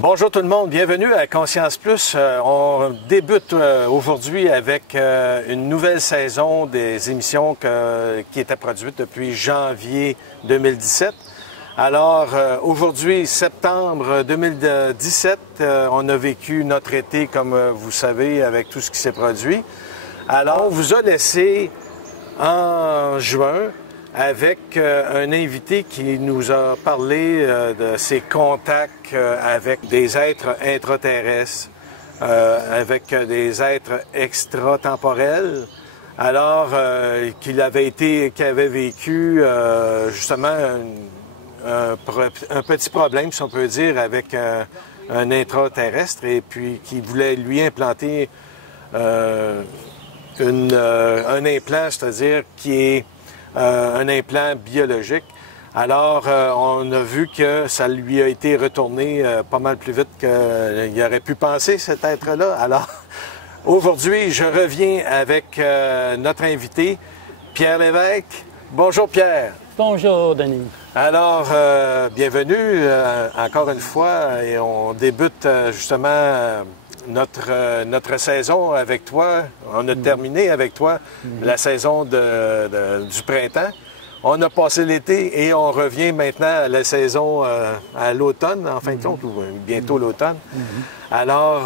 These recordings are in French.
Bonjour tout le monde, bienvenue à Conscience Plus. On débute aujourd'hui avec une nouvelle saison des émissions qui étaient produites depuis janvier 2017. Alors aujourd'hui, septembre 2017, on a vécu notre été comme vous savez avec tout ce qui s'est produit. Alors on vous a laissé en juin avec un invité qui nous a parlé de ses contacts avec des êtres intraterrestres, avec des êtres extratemporels, alors qu'il avait vécu justement un petit problème, si on peut dire, avec un intraterrestre et puis qui voulait lui implanter un implant, c'est-à-dire qui est un implant biologique. Alors, on a vu que ça lui a été retourné pas mal plus vite qu'il aurait pu penser, cet être-là. Alors, aujourd'hui, je reviens avec notre invité, Pierre Lévesque. Bonjour, Pierre. Bonjour, Denis. Alors, bienvenue encore une fois et on débute justement notre saison avec toi. On a terminé avec toi la saison du printemps. On a passé l'été et on revient maintenant à la saison à l'automne, en fin de compte, ou bientôt l'automne. Alors,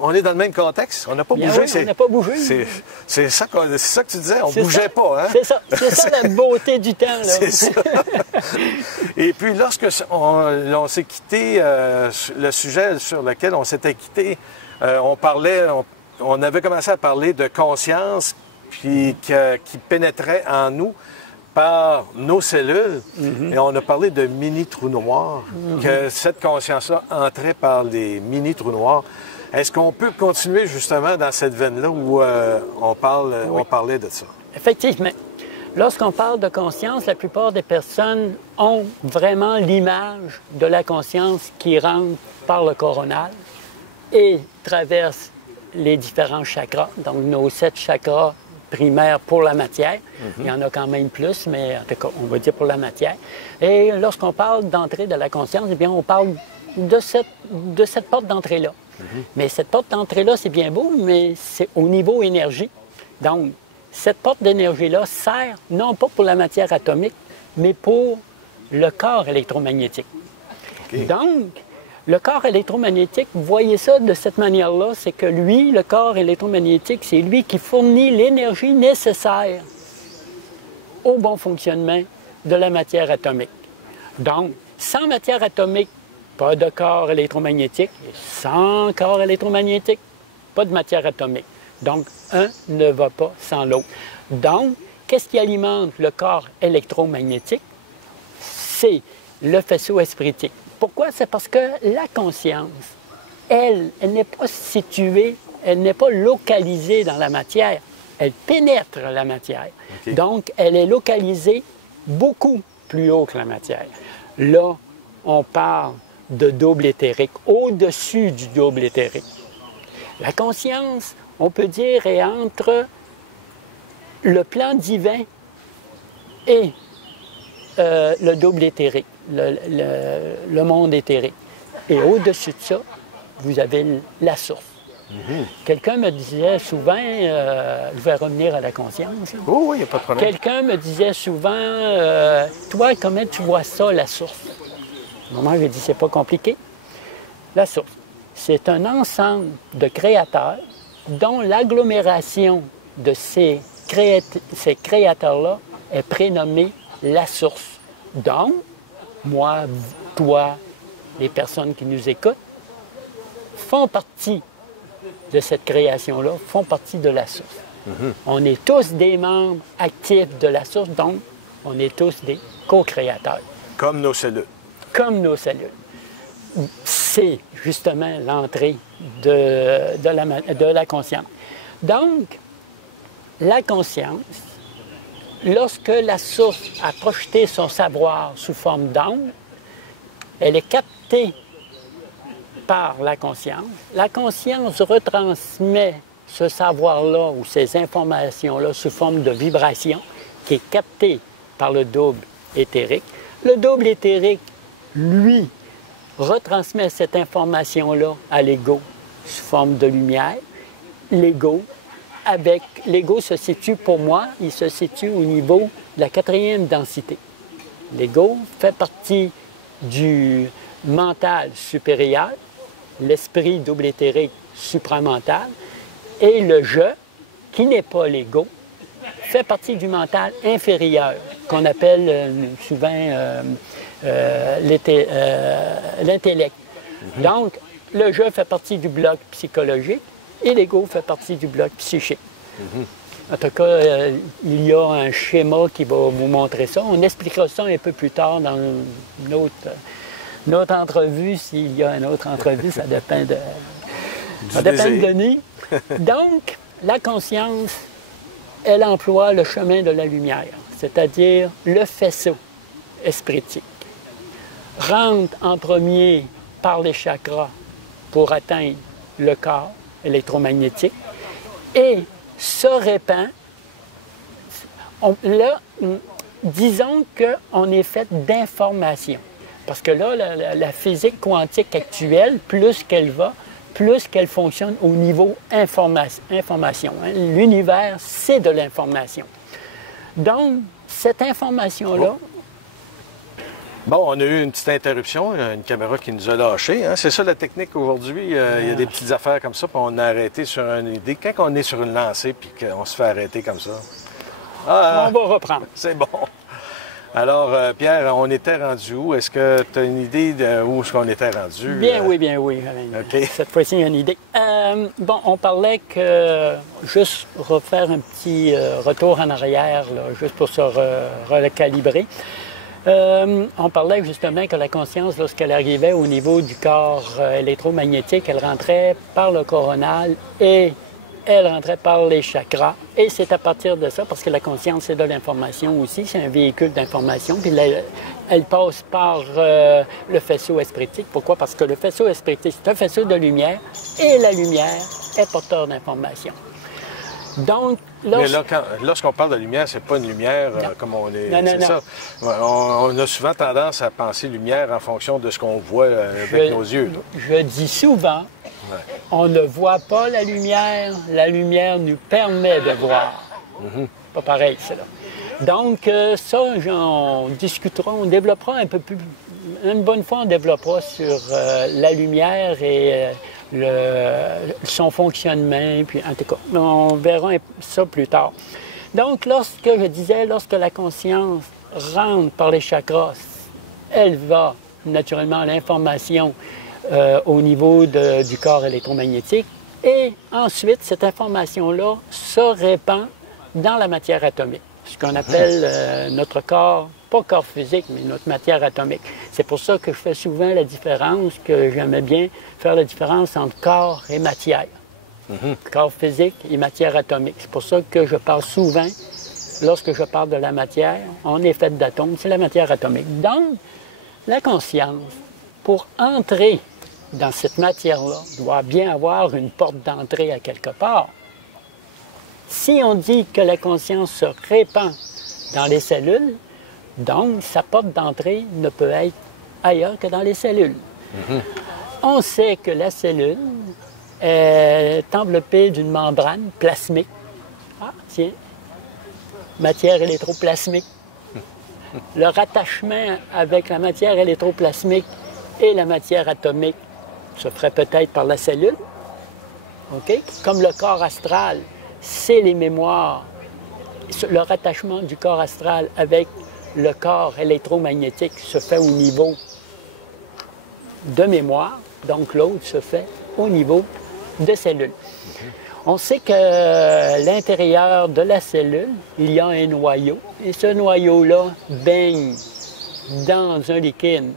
on est dans le même contexte. On n'a pas bougé. Oui, on n'a pas bougé. C'est ça que tu disais. On ne bougeait pas. Hein? C'est ça la beauté du temps. C'est ça. Et puis, lorsque on s'est quitté, le sujet sur lequel on s'était quitté, on avait commencé à parler de conscience puis qui pénétrait en nous par nos cellules. Et on a parlé de mini-trous noirs, que cette conscience-là entrait par les mini-trous noirs. Est-ce qu'on peut continuer justement dans cette veine-là où on parlait de ça? Effectivement. Lorsqu'on parle de conscience, la plupart des personnes ont vraiment l'image de la conscience qui rentre par le coronal et traverse les différents chakras, donc nos 7 chakras primaires pour la matière. Il y en a quand même plus, mais en tout cas, on va dire pour la matière. Et lorsqu'on parle d'entrée de la conscience, eh bien, on parle de cette porte d'entrée-là. Mais cette porte d'entrée-là, c'est bien beau, mais c'est au niveau énergie. Donc, cette porte d'énergie-là sert non pas pour la matière atomique, mais pour le corps électromagnétique. Okay. Donc, le corps électromagnétique, vous voyez ça de cette manière-là, c'est que lui, le corps électromagnétique, c'est lui qui fournit l'énergie nécessaire au bon fonctionnement de la matière atomique. Donc, sans matière atomique, pas de corps électromagnétique. Et sans corps électromagnétique, pas de matière atomique. Donc, un ne va pas sans l'autre. Donc, qu'est-ce qui alimente le corps électromagnétique? C'est le faisceau espritique. Pourquoi? C'est parce que la conscience, elle n'est pas située, elle n'est pas localisée dans la matière. Elle pénètre la matière. Okay. Donc, elle est localisée beaucoup plus haut que la matière. Là, on parle de double éthérique, au-dessus du double éthérique. La conscience, on peut dire, est entre le plan divin et le double éthérique, le monde éthérique. Et au-dessus de ça, vous avez la source. Quelqu'un me disait souvent, je vais revenir à la conscience. Oh oui, il n'y a pas de problème. Quelqu'un me disait souvent, toi, comment tu vois ça, la source? À un moment, j'ai dit, c'est pas compliqué. La source, c'est un ensemble de créateurs dont l'agglomération de ces créateurs-là est prénommée la source. Donc, moi, toi, les personnes qui nous écoutent, font partie de cette création-là, font partie de la source. On est tous des membres actifs de la source, donc on est tous des co-créateurs. Comme nos cellules. Comme nos cellules. C'est justement l'entrée de la conscience. Donc, la conscience, lorsque la source a projeté son savoir sous forme d'onde, elle est captée par la conscience. La conscience retransmet ce savoir-là ou ces informations-là sous forme de vibration qui est captée par le double éthérique. Le double éthérique, lui, retransmet cette information-là à l'ego sous forme de lumière. L'ego se situe, pour moi, il se situe au niveau de la 4e densité. L'ego fait partie du mental supérieur, l'esprit double éthérique supramental, et le je, qui n'est pas l'ego, fait partie du mental inférieur, qu'on appelle souvent l'intellect. Donc, le je fait partie du bloc psychologique et l'ego fait partie du bloc psychique. En tout cas, il y a un schéma qui va vous montrer ça. On expliquera ça un peu plus tard dans notre entrevue. S'il y a une autre entrevue, ça dépend de Denis. Donc, la conscience, elle emploie le chemin de la lumière, c'est-à-dire le faisceau espritique. Rentre en premier par les chakras pour atteindre le corps électromagnétique et se répand. Disons qu'on est fait d'informations. Parce que là, la physique quantique actuelle, plus qu'elle va, plus qu'elle fonctionne au niveau information. Hein. L'univers, c'est de l'information. Donc, cette information-là... Bon, on a eu une petite interruption, une caméra qui nous a lâchés. Hein. C'est ça la technique aujourd'hui. Il y a des petites affaires comme ça, puis on a arrêté sur une idée. Quand on est sur une lancée, puis qu'on se fait arrêter comme ça... on va reprendre. C'est bon. Alors, Pierre, on était rendu où? Est-ce que tu as une idée de où est-ce qu'on était rendu? Bien oui. Okay. Cette fois-ci, il y a une idée. Bon, on parlait que, juste refaire un petit retour en arrière, là, juste pour se recalibrer. On parlait justement que la conscience, lorsqu'elle arrivait au niveau du corps électromagnétique, elle rentrait par le coronal et elle rentrait par les chakras. Et c'est à partir de ça, parce que la conscience, c'est de l'information aussi, c'est un véhicule d'information, puis elle passe par le faisceau espritique. Pourquoi? Parce que le faisceau espritique, c'est un faisceau de lumière, et la lumière est porteur d'information. Donc, mais là, lorsqu'on parle de lumière, c'est pas une lumière comme on est. Non. Ça. On a souvent tendance à penser lumière en fonction de ce qu'on voit avec nos yeux. Je dis souvent, on ne voit pas la lumière nous permet de voir. Pas pareil, c'est là. Donc, ça, on discutera, on développera un peu plus. Une bonne fois, on développera sur la lumière et son fonctionnement, puis en tout cas, on verra ça plus tard. Donc, lorsque la conscience rentre par les chakras, elle va naturellement à l'information au niveau du corps électromagnétique, et ensuite, cette information-là se répand dans la matière atomique, ce qu'on appelle notre corps, pas corps physique, mais notre matière atomique. C'est pour ça que je fais souvent la différence, que j'aimais bien faire la différence entre corps et matière. Corps physique et matière atomique. C'est pour ça que je parle souvent, lorsque je parle de la matière, on est fait d'atomes, c'est la matière atomique. Donc, la conscience, pour entrer dans cette matière-là, doit bien avoir une porte d'entrée à quelque part. Si on dit que la conscience se répand dans les cellules, donc sa porte d'entrée ne peut être ailleurs que dans les cellules. On sait que la cellule est enveloppée d'une membrane plasmique. Ah, tiens, matière électroplasmique. Le rattachement avec la matière électroplasmique et la matière atomique se ferait peut-être par la cellule. OK? Comme le corps astral, c'est les mémoires, le rattachement du corps astral avec le corps électromagnétique se fait au niveau de mémoire, donc l'autre se fait au niveau de cellules. On sait qu'à l'intérieur de la cellule, il y a un noyau, et ce noyau-là baigne dans un liquide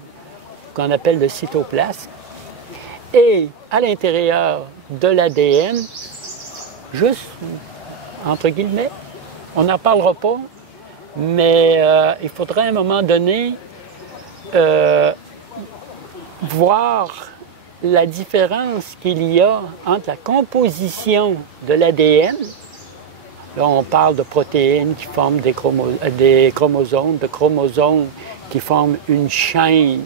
qu'on appelle le cytoplasme, et à l'intérieur de l'ADN, juste, entre guillemets, on n'en parlera pas, mais il faudrait à un moment donné voir la différence qu'il y a entre la composition de l'ADN. Là, on parle de protéines qui forment des chromosomes, de chromosomes qui forment une chaîne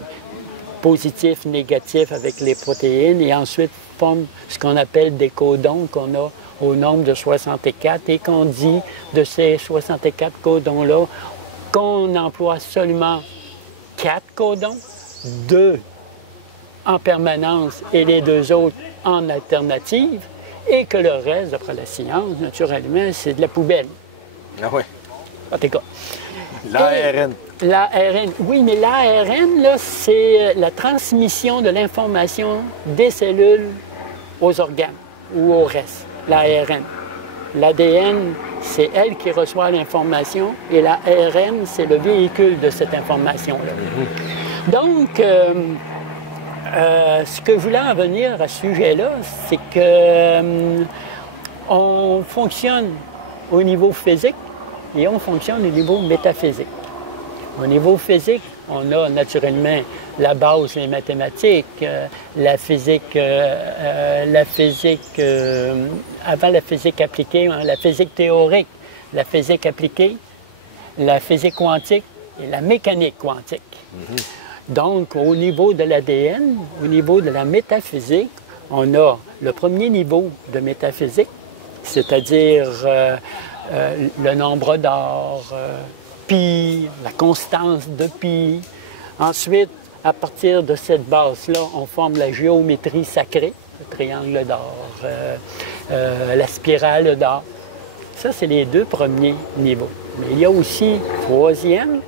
positifs, négatifs avec les protéines et ensuite forment ce qu'on appelle des codons qu'on a au nombre de 64 et qu'on dit de ces 64 codons-là qu'on emploie seulement 4 codons, 2 en permanence et les 2 autres en alternative et que le reste, d'après la science, naturellement, c'est de la poubelle. Ah oui. En tout cas. L'ARN. L'ARN, oui, mais l'ARN, là, c'est la transmission de l'information des cellules aux organes ou au reste, l'ARN. L'ADN, c'est elle qui reçoit l'information et l'ARN, c'est le véhicule de cette information-là. Donc, ce que je voulais en venir à ce sujet-là, c'est que on fonctionne au niveau physique et on fonctionne au niveau métaphysique. Au niveau physique, on a naturellement la base, les mathématiques, la physique avant la physique appliquée, hein, la physique théorique, la physique appliquée, la physique quantique et la mécanique quantique. Donc, au niveau de l'ADN, au niveau de la métaphysique, on a le premier niveau de métaphysique, c'est-à-dire le nombre d'or, pi, la constance de pi. Ensuite, à partir de cette base-là, on forme la géométrie sacrée, le triangle d'or, la spirale d'or. Ça, c'est les 2 premiers niveaux. Mais il y a aussi un troisième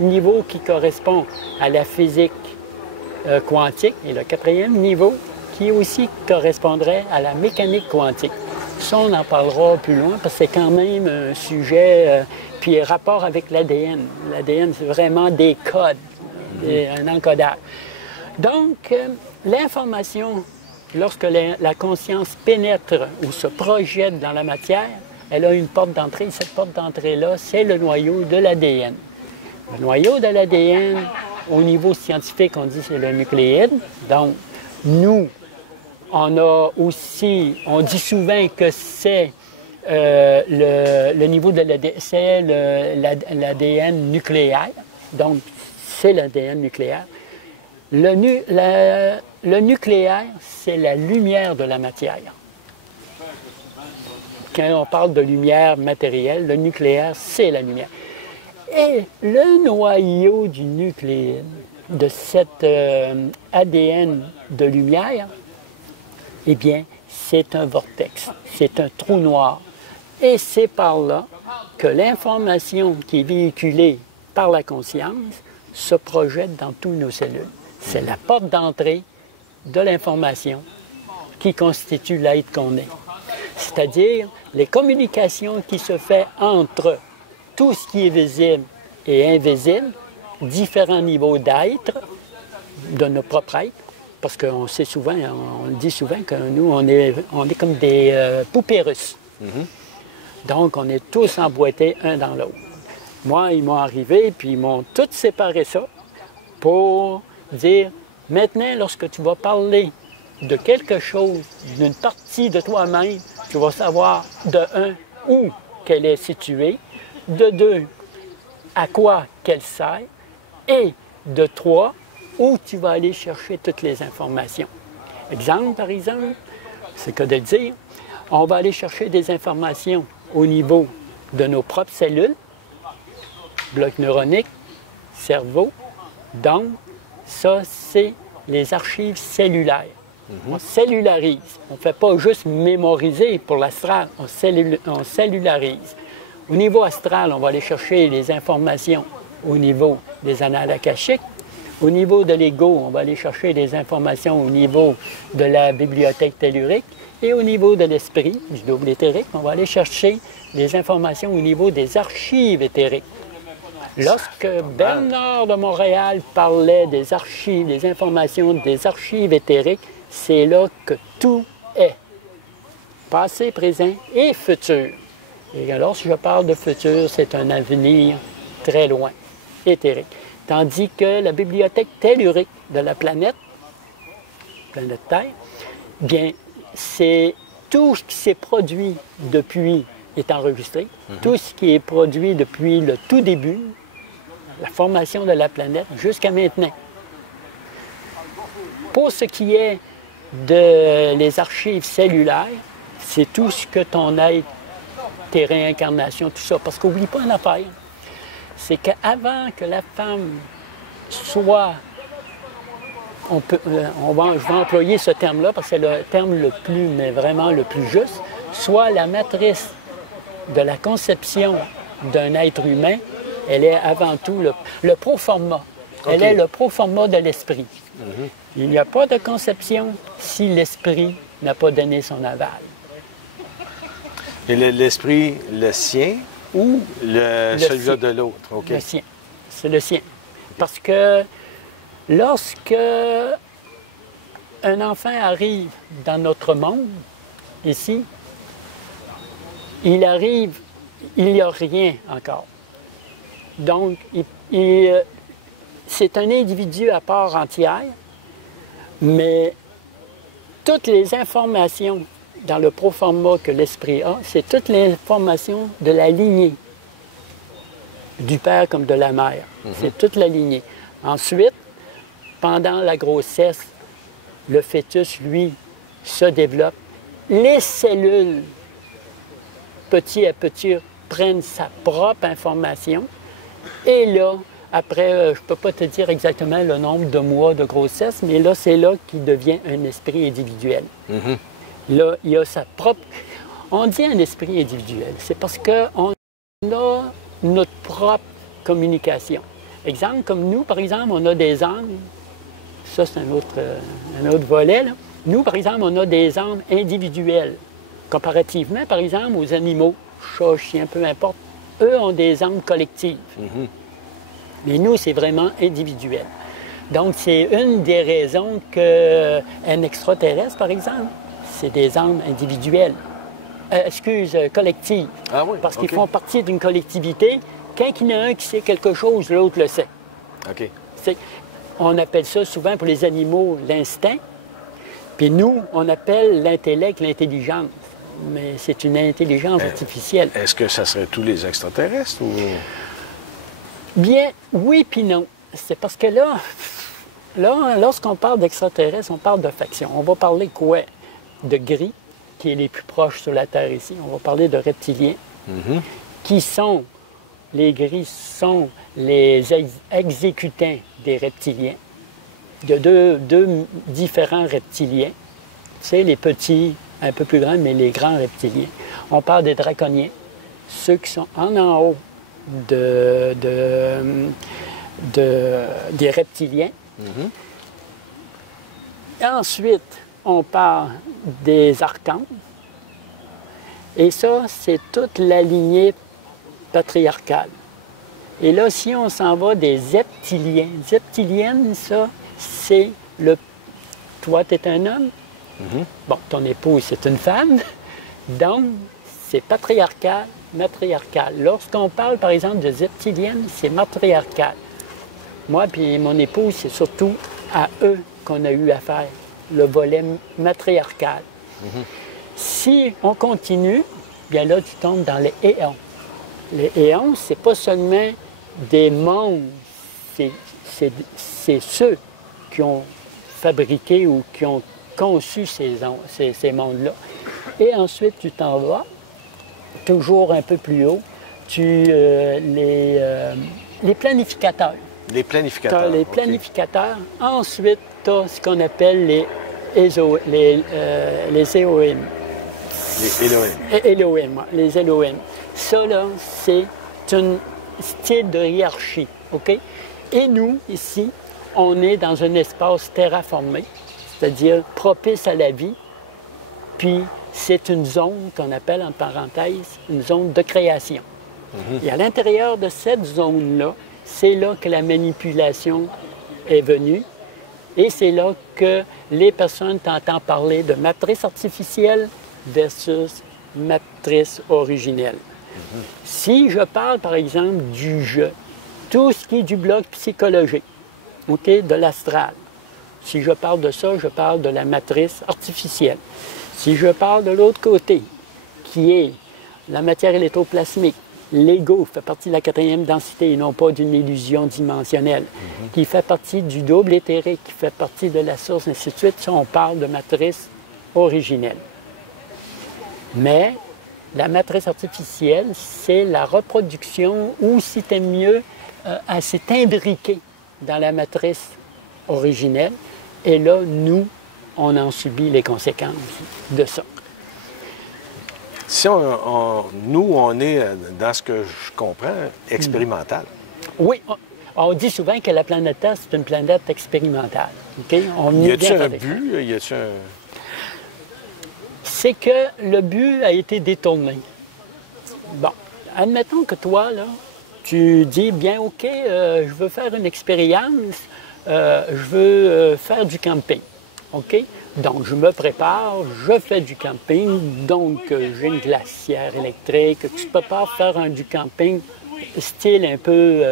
niveau qui correspond à la physique quantique et le 4e niveau qui aussi correspondrait à la mécanique quantique. Ça, on en parlera plus loin parce que c'est quand même un sujet puis rapport avec l'ADN. L'ADN, c'est vraiment des codes, un encodage. Donc, l'information, lorsque la conscience pénètre ou se projette dans la matière, elle a une porte d'entrée. Cette porte d'entrée-là, c'est le noyau de l'ADN. Le noyau de l'ADN, au niveau scientifique, on dit c'est le nucléide. Donc, nous, on dit souvent que c'est le niveau de l'ADN, c'est l'ADN nucléaire. Donc, c'est l'ADN nucléaire. Le nucléaire, c'est la lumière de la matière. Quand on parle de lumière matérielle, le nucléaire, c'est la lumière. Et le noyau du nucléide, de cet ADN de lumière, eh bien, c'est un vortex, c'est un trou noir. Et c'est par là que l'information qui est véhiculée par la conscience se projette dans toutes nos cellules. C'est la porte d'entrée de l'information qui constitue l'être qu'on est. C'est-à-dire les communications qui se font entre tout ce qui est visible et invisible, différents niveaux d'être, de nos propres êtres, parce qu'on sait souvent, on dit souvent que nous, on est comme des poupées russes. Donc, on est tous emboîtés un dans l'autre. Moi, ils m'ont arrivé, puis ils m'ont tous séparé ça pour dire, maintenant, lorsque tu vas parler de quelque chose, d'une partie de toi-même, tu vas savoir, de un, où qu'elle est située, de deux, à quoi qu'elle sert, et de trois, où tu vas aller chercher toutes les informations. Exemple, par exemple, c'est que de dire, on va aller chercher des informations au niveau de nos propres cellules, bloc neuronique, cerveau. Donc, ça, c'est les archives cellulaires. On cellularise. On ne fait pas juste mémoriser pour l'astral, on cellularise. Au niveau astral, on va aller chercher les informations au niveau des annales akashiques. Au niveau de l'ego, on va aller chercher des informations au niveau de la bibliothèque tellurique. Et au niveau de l'esprit, du double éthérique, on va aller chercher des informations au niveau des archives éthériques. Lorsque Bernard de Montréal parlait des archives, des informations des archives éthériques, c'est là que tout est. Passé, présent et futur. Et lorsque je parle de futur, c'est un avenir très loin, éthérique. Tandis que la bibliothèque tellurique de la planète Terre, bien, c'est tout ce qui s'est produit depuis est enregistré. Tout ce qui est produit depuis le tout début, la formation de la planète, jusqu'à maintenant. Pour ce qui est de les archives cellulaires, c'est tout ce que ton être, tes réincarnations, tout ça. Parce qu'oublie pas une affaire, c'est qu'avant que la femme soit, je vais employer ce terme-là parce que c'est le terme le plus, mais vraiment le plus juste, soit la matrice de la conception d'un être humain, elle est avant tout le proforma. Elle est le proforma de l'esprit. Il n'y a pas de conception si l'esprit n'a pas donné son aval. Et l'esprit, le sien ou celui-là de l'autre? Le sien. C'est le sien. Parce que lorsque un enfant arrive dans notre monde, ici, il arrive, il n'y a rien encore. Donc, c'est un individu à part entière, mais toutes les informations dans le proforma que l'esprit a, c'est toutes les informations de la lignée, du père comme de la mère. C'est toute la lignée. Ensuite, pendant la grossesse, le fœtus, lui, se développe. Les cellules, petit à petit, prennent sa propre information. Et là, après, je ne peux pas te dire exactement le nombre de mois de grossesse, mais là, c'est là qu'il devient un esprit individuel. Là, il a sa propre... On dit un esprit individuel, c'est parce qu'on a notre propre communication. Exemple, comme nous, par exemple, on a des âmes, ça c'est un autre volet, là. Nous, par exemple, on a des âmes individuelles. Comparativement, par exemple, aux animaux, chats, chiens, peu importe, eux ont des âmes collectives. Mais nous, c'est vraiment individuel. Donc, c'est une des raisons qu'un extraterrestre, par exemple, c'est des âmes individuelles. Collectives. Ah oui, parce qu'ils font partie d'une collectivité. Quand il y en a un qui sait quelque chose, l'autre le sait. OK. On appelle ça souvent pour les animaux l'instinct. Puis nous, on appelle l'intellect l'intelligence. Mais c'est une intelligence artificielle. Est-ce que ça serait tous les extraterrestres ou... Bien, oui puis non. C'est parce que là lorsqu'on parle d'extraterrestres, on parle de factions. On va parler quoi? De gris, qui est les plus proches sur la Terre ici. On va parler de reptiliens, qui sont... Les gris sont les exécutants des reptiliens. Il y a deux différents reptiliens. Tu sais, les petits, un peu plus grands, mais les grands reptiliens. On parle des draconiens, ceux qui sont en haut des reptiliens. Et ensuite, on parle des archontes. Et ça, c'est toute la lignée patriarcale. Et là, si on s'en va des zeptiliens, zeptiliennes, ça, c'est le... Toi, tu es un homme. Bon, ton épouse, c'est une femme. Donc, c'est patriarcal, matriarcal. Lorsqu'on parle, par exemple, de zeptilienne, c'est matriarcal. Moi puis mon épouse, c'est surtout à eux qu'on a eu affaire, le volet matriarcal. Si on continue, bien là, tu tombes dans les éons. Les éons, c'est pas seulement des mondes, c'est ceux qui ont fabriqué ou qui ont conçu ces mondes-là. Et ensuite, tu t'en vas, toujours un peu plus haut, les planificateurs. Les planificateurs. Les planificateurs. Ensuite, tu as ce qu'on appelle les Elohim. Les Elohim. Elohim, les Elohim. Ça, là, c'est un style de hiérarchie, OK? Et nous, ici, on est dans un espace terraformé, c'est-à-dire propice à la vie, puis c'est une zone qu'on appelle, en parenthèse, une zone de création. Et à l'intérieur de cette zone-là, c'est là que la manipulation est venue, et c'est là que les personnes t'entendent parler de matrice artificielle versus matrice originelle. Si je parle, par exemple, du jeu, tout ce qui est du bloc psychologique, OK, de l'astral, si je parle de ça, je parle de la matrice artificielle. Si je parle de l'autre côté, qui est la matière électroplasmique, l'ego fait partie de la quatrième densité et non pas d'une illusion dimensionnelle, qui fait partie du double éthérique, qui fait partie de la source, ainsi de suite. Ça, on parle de matrice originelle. Mais la matrice artificielle, c'est la reproduction, ou si tu aimes mieux, elle s'est imbriquée dans la matrice originelle. Et là, nous, on en subit les conséquences de ça. Si nous, on est, dans ce que je comprends, expérimental. Oui, on dit souvent que la planète Terre, c'est une planète expérimentale. Okay? Y a-t-il un but? Y a-t-il un... C'est que le but a été détourné. Bon, admettons que toi, là, tu dis, bien, OK, je veux faire une expérience, je veux faire du camping. OK? Donc, je me prépare, je fais du camping, donc j'ai une glacière électrique. Tu peux pas faire du camping style un peu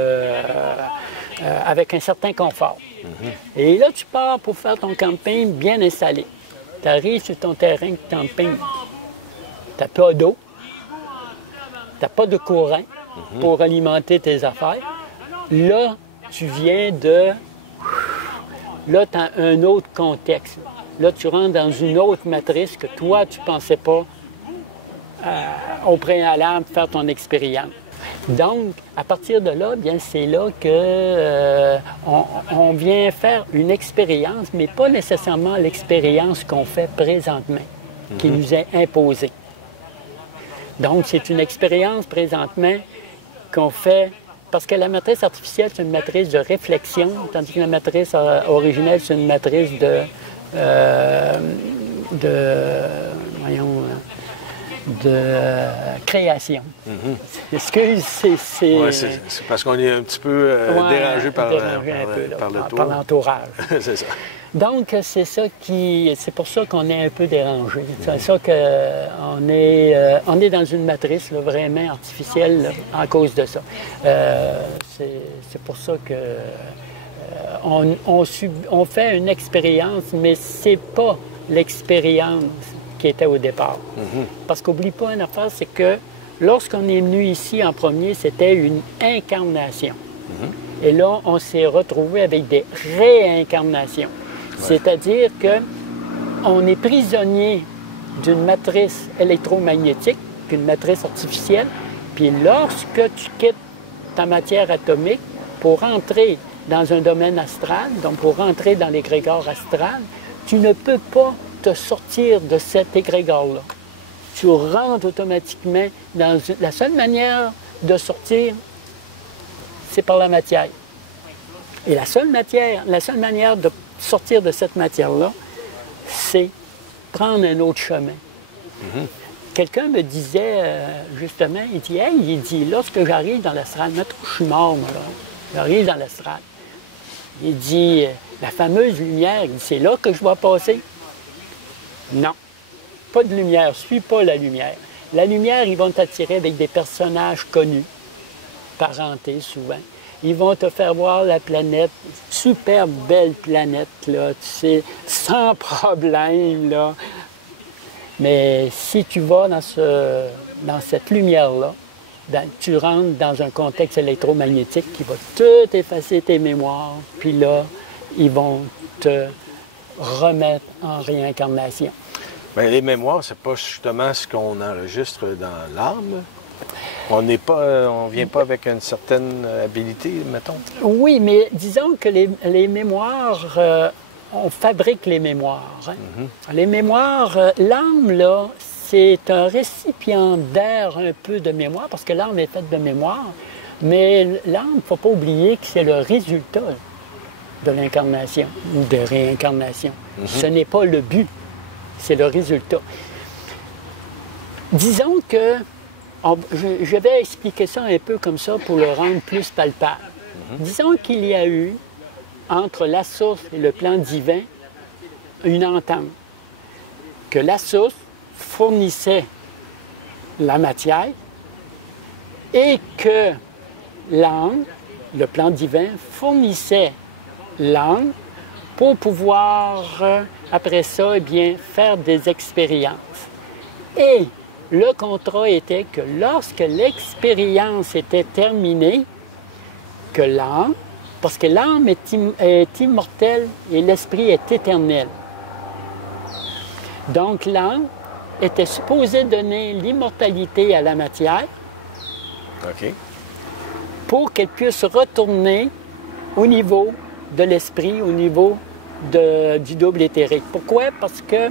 avec un certain confort. Et là, tu pars pour faire ton camping bien installé. Tu arrives sur ton terrain de camping, tu n'as pas d'eau, tu n'as pas de courant pour alimenter tes affaires. Là, tu viens de... Là, tu as un autre contexte. Là, tu rentres dans une autre matrice que toi, tu ne pensais pas au préalable faire ton expérience. Donc, à partir de là, bien, c'est là que on vient faire une expérience, mais pas nécessairement l'expérience qu'on fait présentement, qui nous est imposée. Donc, c'est une expérience présentement qu'on fait, parce que la matrice artificielle, c'est une matrice de réflexion, tandis que la matrice originelle, c'est une matrice de création. Excuse, c'est... Oui, c'est parce qu'on est un petit peu dérangé par l'entourage. C'est ça. Donc, c'est ça qui... C'est pour ça qu'on est un peu dérangé. C'est ça qu'on est dans une matrice là, vraiment artificielle là, à cause de ça. C'est pour ça que on fait une expérience, mais c'est pas l'expérience qui était au départ. Parce qu'oublie pas une affaire, c'est que lorsqu'on est venu ici en premier, c'était une incarnation. Et là, on s'est retrouvé avec des réincarnations. C'est-à-dire qu'on est prisonnier d'une matrice électromagnétique, d'une matrice artificielle, puis lorsque tu quittes ta matière atomique pour entrer dans un domaine astral, donc pour rentrer dans l'égrégore astral, tu ne peux pas te sortir de cet égrégore-là. Tu rentres automatiquement dans... La seule manière de sortir, c'est par la matière. Et la seule manière de sortir de cette matière-là, c'est prendre un autre chemin. Quelqu'un me disait, justement, il dit, hey, lorsque j'arrive dans l'astral, mettons que je suis mort, moi, là, j'arrive dans l'astral. Il dit, la fameuse lumière, il dit, c'est là que je vais passer. Non, pas de lumière, suis pas la lumière. La lumière, ils vont t'attirer avec des personnages connus, parentés souvent. Ils vont te faire voir la planète, super belle planète, là, tu sais, sans problème, là. Mais si tu vas dans cette lumière-là, ben, tu rentres dans un contexte électromagnétique qui va tout effacer tes mémoires, puis là, ils vont te remettre en réincarnation. Bien, les mémoires, c'est pas justement ce qu'on enregistre dans l'âme. On vient pas avec une certaine habilité, mettons. Oui, mais disons que les mémoires, on fabrique les mémoires. Hein? Les mémoires, l'âme, là, c'est un récipiendaire un peu de mémoire, parce que l'âme est faite de mémoire, mais l'âme, il ne faut pas oublier que c'est le résultat de l'incarnation ou de réincarnation. Ce n'est pas le but, c'est le résultat. Disons que, je vais expliquer ça un peu comme ça pour le rendre plus palpable. Disons qu'il y a eu, entre la source et le plan divin, une entente. Que la source fournissait la matière et que l'âme, le plan divin, fournissait l'âme pour pouvoir, après ça, eh bien, faire des expériences. Et le contrat était que lorsque l'expérience était terminée, que l'âme, parce que l'âme est immortelle et l'esprit est éternel. Donc l'âme était supposée donner l'immortalité à la matière pour qu'elle puisse retourner au niveau de l'esprit, au niveau du double éthérique. Pourquoi? Parce que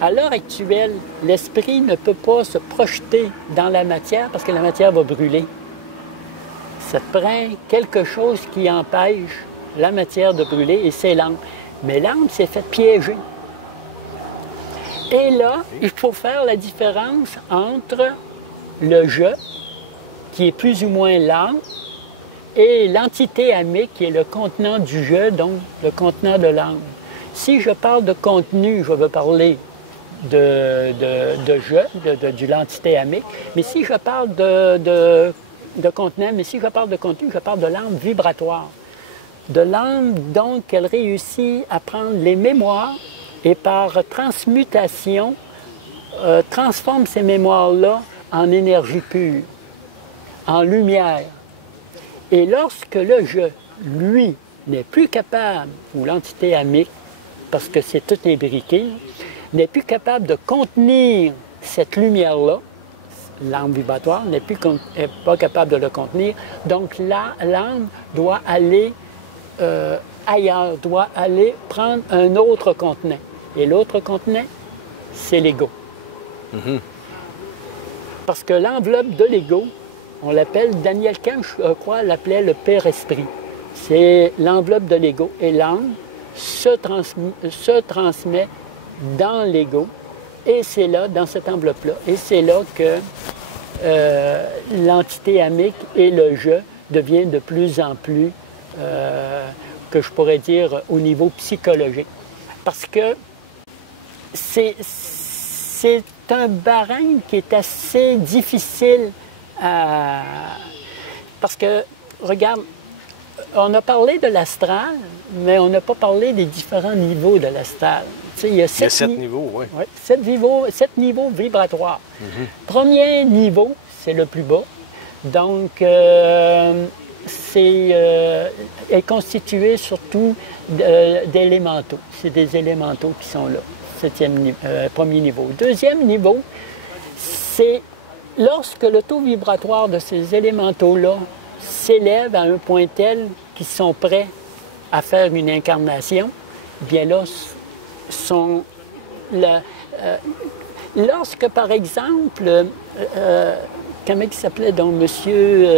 à l'heure actuelle, l'esprit ne peut pas se projeter dans la matière parce que la matière va brûler. Ça prend quelque chose qui empêche la matière de brûler et c'est l'âme. Mais l'âme s'est fait piéger. Et là, il faut faire la différence entre le je, qui est plus ou moins l'âme, et l'entité amique, qui est le contenant du je, donc le contenant de l'âme. Si je parle de contenu, je veux parler de je, de l'entité amique, mais si je parle de contenant, mais si je parle de contenu, je parle de l'âme vibratoire. De l'âme, donc, elle réussit à prendre les mémoires et par transmutation, transforme ces mémoires-là en énergie pure, en lumière. Et lorsque le je, lui, n'est plus capable, ou l'entité amique, parce que c'est tout imbriqué, n'est plus capable de contenir cette lumière-là, l'âme vibratoire n'est pas capable de le contenir, donc l'âme doit aller ailleurs, doit aller prendre un autre contenant. Et l'autre contenant, c'est l'ego. Parce que l'enveloppe de l'ego, on l'appelle, Daniel Kahn, je crois, l'appelait le Père Esprit. C'est l'enveloppe de l'ego. Et l'âme se transmet dans l'ego. Et c'est là, dans cette enveloppe-là, et c'est là que l'entité amique et le je deviennent de plus en plus, que je pourrais dire, au niveau psychologique. Parce que c'est un barème qui est assez difficile à... Parce que, regarde, on a parlé de l'astral, mais on n'a pas parlé des différents niveaux de l'astral. Il y a 7 niveaux, oui. Ouais, 7 niveaux vibratoires. Premier niveau, c'est le plus bas. Donc, est constitué surtout d'élémentaux. C'est des élémentaux qui sont là. Premier niveau. Deuxième niveau, c'est lorsque le taux vibratoire de ces élémentaux-là s'élève à un point tel qu'ils sont prêts à faire une incarnation, bien là, lorsque, par exemple, comment il s'appelait donc, monsieur...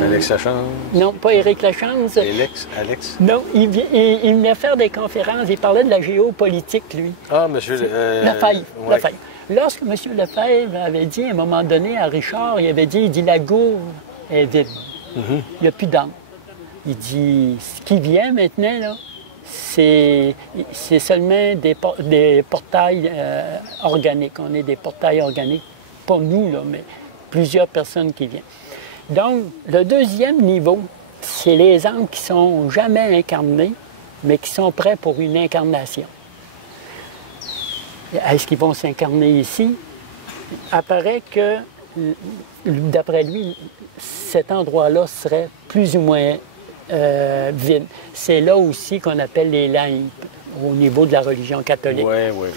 Alex Lachance? Non, pas Éric Lachance. Alex? Non, il venait faire des conférences, il parlait de la géopolitique, lui. Ah, monsieur... Lefebvre. Ouais. Lefebvre. Lorsque M. Lefebvre avait dit, à un moment donné, à Richard, il dit, la gourde est vide. Il n'y a plus d'âme. Il dit, ce qui vient maintenant, là, c'est seulement des portails organiques. On est des portails organiques, pas nous, là, mais plusieurs personnes qui viennent. Donc, le deuxième niveau, c'est les âmes qui ne sont jamais incarnées, mais qui sont prêts pour une incarnation. Est-ce qu'ils vont s'incarner ici? Apparaît que, d'après lui, cet endroit-là serait plus ou moins vide. C'est là aussi qu'on appelle les limbes, au niveau de la religion catholique. Oui.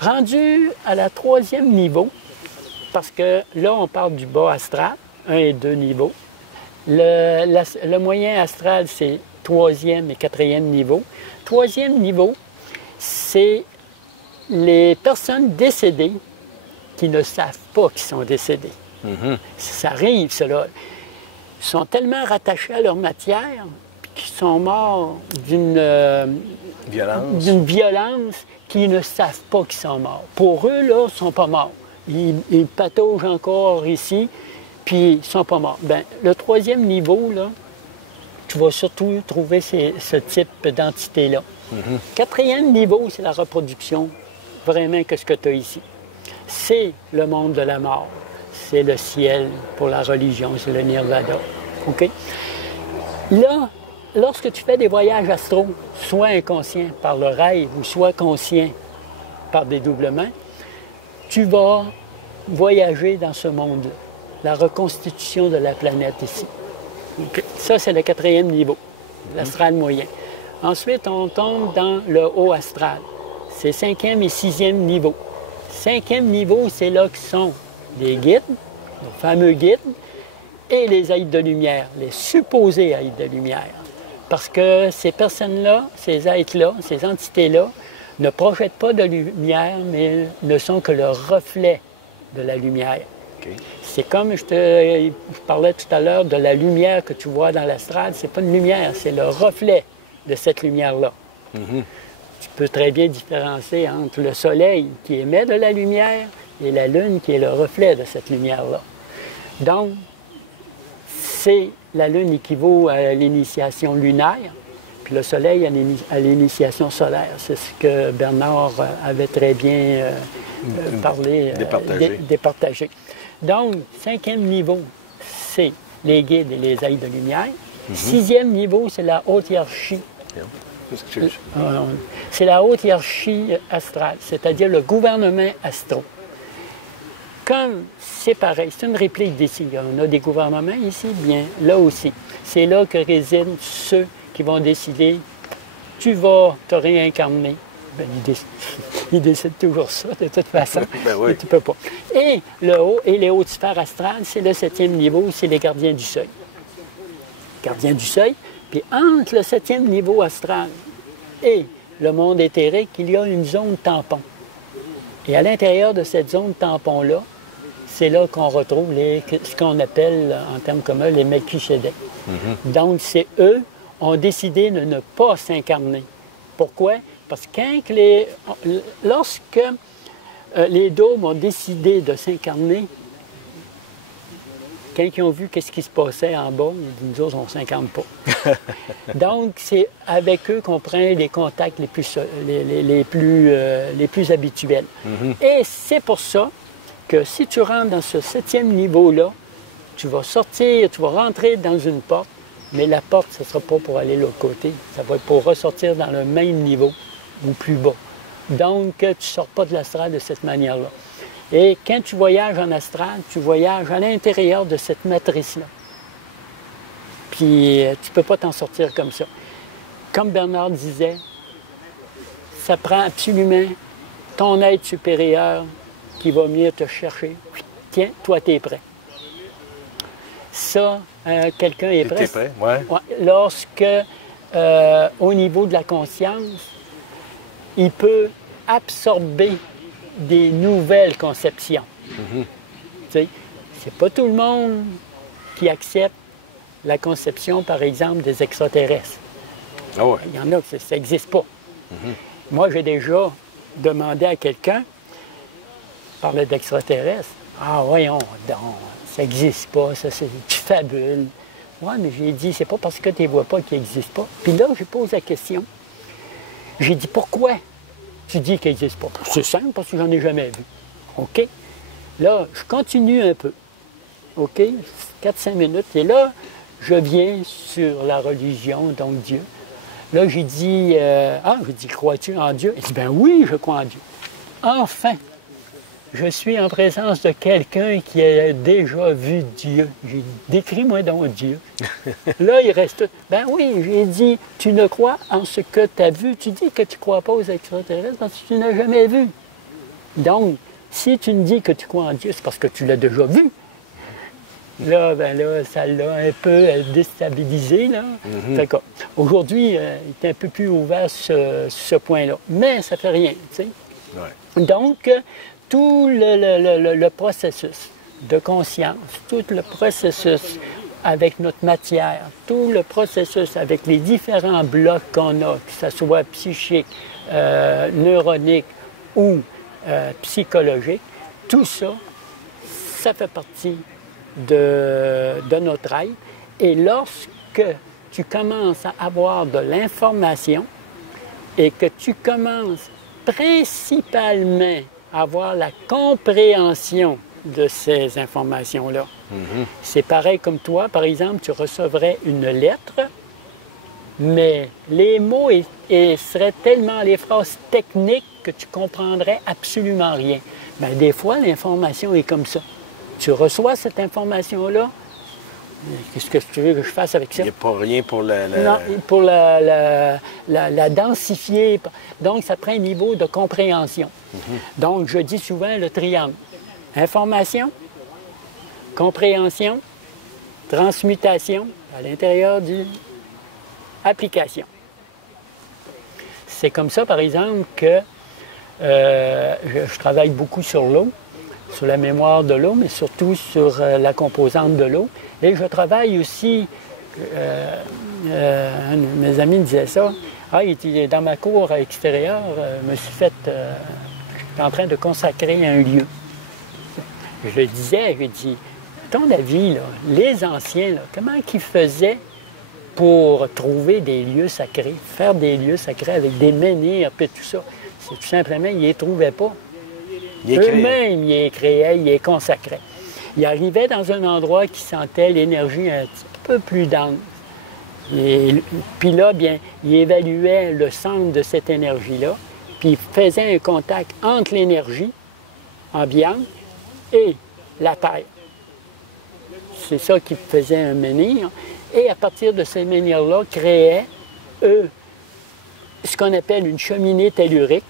Rendu à la troisième niveau, parce que là, on parle du bas astral, 1 et 2 niveaux. Le moyen astral, c'est 3e et 4e niveau. 3e niveau, c'est les personnes décédées qui ne savent pas qu'ils sont décédés. Ça arrive, cela. Ils sont tellement rattachés à leur matière qu'ils sont morts d'une violence qu'ils ne savent pas qu'ils sont morts. Pour eux, là, ils ne sont pas morts. Ils pataugent encore ici, puis ils ne sont pas morts. Bien, le troisième niveau, là, tu vas surtout trouver ce type d'entité-là. Quatrième niveau, c'est la reproduction. Vraiment, qu'est-ce que tu as ici? C'est le monde de la mort. C'est le ciel pour la religion, c'est le nirvana. OK? Là, lorsque tu fais des voyages astraux, soit inconscients par le rêve ou soit conscients par dédoublement, tu vas voyager dans ce monde-là, la reconstitution de la planète ici. Okay. Ça, c'est le 4e niveau, l'astral moyen. Ensuite, on tombe dans le haut astral. C'est 5e et 6e niveau. 5e niveau, c'est là que sont les guides, les fameux guides, et les êtres de lumière, les supposés êtres de lumière. Parce que ces personnes-là, ces êtres-là, ces entités-là, ne projettent pas de lumière, mais ne sont que le reflet de la lumière. Okay. C'est comme je parlais tout à l'heure de la lumière que tu vois dans l'astral, c'est pas une lumière, c'est le reflet de cette lumière-là. Mm-hmm. Tu peux très bien différencier entre le soleil qui émet de la lumière et la lune qui est le reflet de cette lumière-là. Donc, la lune équivaut à l'initiation lunaire, puis le soleil à l'initiation solaire. C'est ce que Bernard avait très bien parlé, départagé. Donc, 5e niveau, c'est les guides et les êtres de lumière. 6e niveau, c'est la haute hiérarchie. C'est la haute hiérarchie astrale, c'est-à-dire le gouvernement astral. Comme c'est pareil, c'est une réplique d'ici. On a des gouvernements ici, bien, là aussi. C'est là que résident ceux qui vont décider, tu vas te réincarner. Ben, ils décident toujours ça, de toute façon. Ben oui. Mais tu ne peux pas. Et le haut et les hautes sphères astrales, c'est le 7e niveau, c'est les gardiens du seuil. Gardiens du seuil. Puis entre le 7e niveau astral et le monde éthérique, il y a une zone tampon. Et à l'intérieur de cette zone tampon-là, c'est là qu'on retrouve ce qu'on appelle, en termes communs, les Melchisédek. Mm-hmm. Donc, c'est eux ont décidé de ne pas s'incarner. Pourquoi? Parce que lorsque les dômes ont décidé de s'incarner, quand ils ont vu ce qui se passait en bas, ils disent, nous autres, on ne s'incarne pas. Donc, c'est avec eux qu'on prend les contacts les plus habituels. Mm-hmm. Et c'est pour ça que si tu rentres dans ce 7e niveau-là, tu vas sortir, tu vas rentrer dans une porte, mais la porte, ce ne sera pas pour aller de l'autre côté. Ça va être pour ressortir dans le même niveau ou plus bas. Donc, tu ne sors pas de l'astral de cette manière-là. Et quand tu voyages en astral, tu voyages à l'intérieur de cette matrice-là. Puis, tu ne peux pas t'en sortir comme ça. Comme Bernard disait, ça prend absolument ton être supérieur qui va venir te chercher. Tiens, toi, tu es prêt. Ça, quelqu'un est prêt. T'es prêt, ouais. Lorsque, au niveau de la conscience, il peut absorber des nouvelles conceptions. Mm-hmm. Tu sais, c'est pas tout le monde qui accepte la conception, par exemple, des extraterrestres. Oh ouais. Il y en a que ça n'existe pas. Mm-hmm. Moi, j'ai déjà demandé à quelqu'un, parler d'extraterrestres, « Ah, voyons donc, ça n'existe pas, ça c'est tu fabules. » Oui, mais j'ai dit, c'est pas parce que tu ne les vois pas qu'ils n'existent pas. Puis là, je pose la question. J'ai dit, pourquoi tu dis qu'ils n'existent pas? C'est simple, parce que j'en ai jamais vu. OK? Là, je continue un peu. OK? 4-5 minutes. Et là, je viens sur la religion, donc Dieu. Là, j'ai dit, j'ai dit, crois-tu en Dieu? Il dit, ben oui, je crois en Dieu. Enfin, je suis en présence de quelqu'un qui a déjà vu Dieu. J'ai dit, décris-moi donc Dieu. Là, il reste tout. Ben oui, j'ai dit, tu ne crois en ce que tu as vu. Tu dis que tu ne crois pas aux extraterrestres parce que tu n'as jamais vu. Donc, si tu me dis que tu crois en Dieu, c'est parce que tu l'as déjà vu. Là, ça l'a un peu déstabilisé. Là. Mm-hmm. Fait qu'aujourd'hui, il est un peu plus ouvert ce point-là. Mais ça ne fait rien, tu sais. Ouais. Donc, tout le processus de conscience, tout le processus avec notre matière, tout le processus avec les différents blocs qu'on a, que ce soit psychique, neuronique ou psychologique, tout ça, ça fait partie de notre être. Et lorsque tu commences à avoir de l'information et que tu commences principalement à avoir la compréhension de ces informations-là, c'est pareil comme toi, par exemple, tu recevrais une lettre, mais les mots seraient tellement les phrases techniques que tu comprendrais absolument rien. Mais des fois, l'information est comme ça. Tu reçois cette information-là, qu'est-ce que tu veux que je fasse avec ça? Il n'y a pas rien pour Non, pour la densifier. Donc, ça prend un niveau de compréhension. Donc, je dis souvent le triangle. Information, compréhension, transmutation à l'intérieur du application. C'est comme ça, par exemple, que je travaille beaucoup sur l'eau, sur la mémoire de l'eau, mais surtout sur la composante de l'eau. Et je travaille aussi, un de mes amis me disait ça, « Ah, il était dans ma cour extérieure, je me suis fait, j'étais en train de consacrer un lieu. » Je le disais, je dis, « Ton avis, là, les anciens, là, comment ils faisaient pour trouver des lieux sacrés, faire des lieux sacrés avec des menhirs, puis tout ça? » C'est tout simplement, ils ne les trouvaient pas. Eux-mêmes, ils les créaient, ils les consacraient. Ils arrivaient dans un endroit qui sentait l'énergie un petit peu plus dense. Puis là, bien, ils évaluaient le centre de cette énergie-là, puis ils faisaient un contact entre l'énergie ambiante et la Terre. C'est ça qui faisait un menhir. Et à partir de ces menhirs-là, créaient, eux, ce qu'on appelle une cheminée tellurique,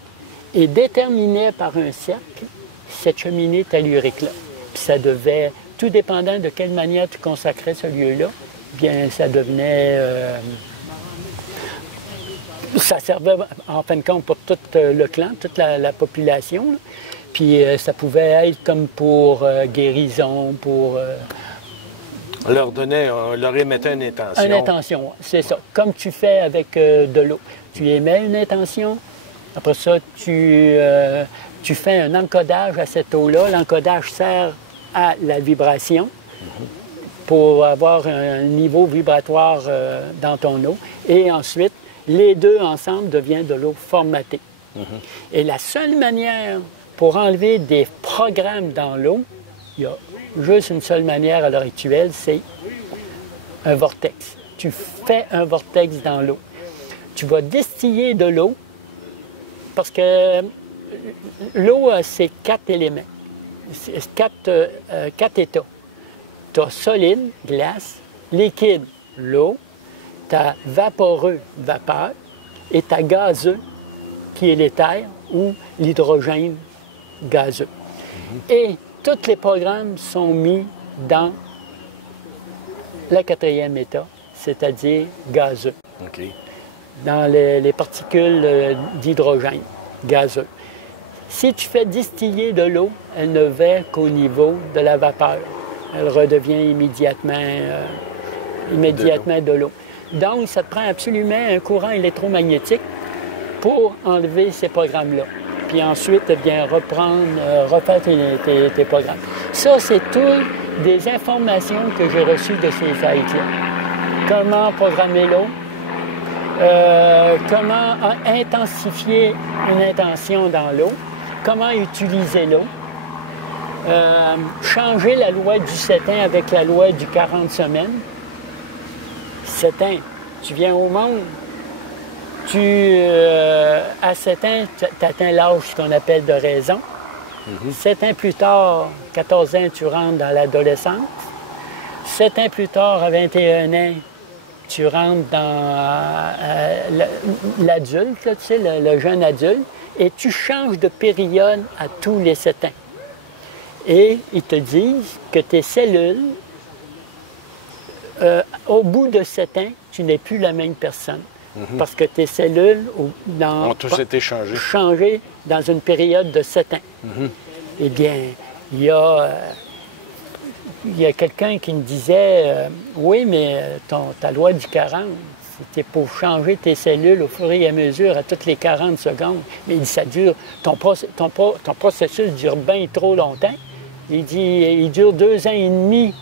et déterminait par un cercle cette cheminée tellurique-là. Puis ça devait, tout dépendant de quelle manière tu consacrais ce lieu-là, bien ça devenait... ça servait en fin de compte pour tout le clan, toute la population. Là. Puis ça pouvait être comme pour guérison, pour... On leur émettait une intention. Une intention, c'est ça. Comme tu fais avec de l'eau. Tu émets une intention. Après ça, tu fais un encodage à cette eau-là. L'encodage sert à la vibration pour avoir un niveau vibratoire dans ton eau. Et ensuite, les deux ensemble deviennent de l'eau formatée. Et la seule manière pour enlever des programmes dans l'eau, il y a juste une seule manière à l'heure actuelle, c'est un vortex. Tu fais un vortex dans l'eau. Tu vas distiller de l'eau. Parce que l'eau, c'est 4 éléments, 4 états. Tu as solide, glace, liquide, l'eau, tu as vaporeux, vapeur, et tu as gazeux, qui est l'éther ou l'hydrogène gazeux. Et tous les programmes sont mis dans le 4e état, c'est-à-dire gazeux. Okay. Dans les particules d'hydrogène gazeux. Si tu fais distiller de l'eau, elle ne va qu'au niveau de la vapeur. Elle redevient immédiatement de l'eau. Donc, ça te prend absolument un courant électromagnétique pour enlever ces programmes-là. Puis ensuite, eh bien, refaire tes programmes. Ça, c'est toutes des informations que j'ai reçues de ces êtres-là. Comment programmer l'eau? Comment intensifier une intention dans l'eau, comment utiliser l'eau, changer la loi du 7 ans avec la loi du 40 semaines. 7 ans, tu viens au monde, à 7 ans, tu atteins l'âge qu'on appelle de raison. 7 ans plus tard, 14 ans, tu rentres dans l'adolescence. 7 ans plus tard, à 21 ans, tu rentres dans l'adulte, tu sais, le jeune adulte, et tu changes de période à tous les 7 ans. Et ils te disent que tes cellules, au bout de 7 ans, tu n'es plus la même personne. Parce que tes cellules ont tous été changées dans une période de 7 ans. Eh bien, il y a quelqu'un qui me disait oui, mais ta loi du 40, c'était pour changer tes cellules au fur et à mesure, à toutes les 40 secondes. Mais il dit, ça dure, ton processus dure bien trop longtemps. Il dit, il dure 2 ans et demi,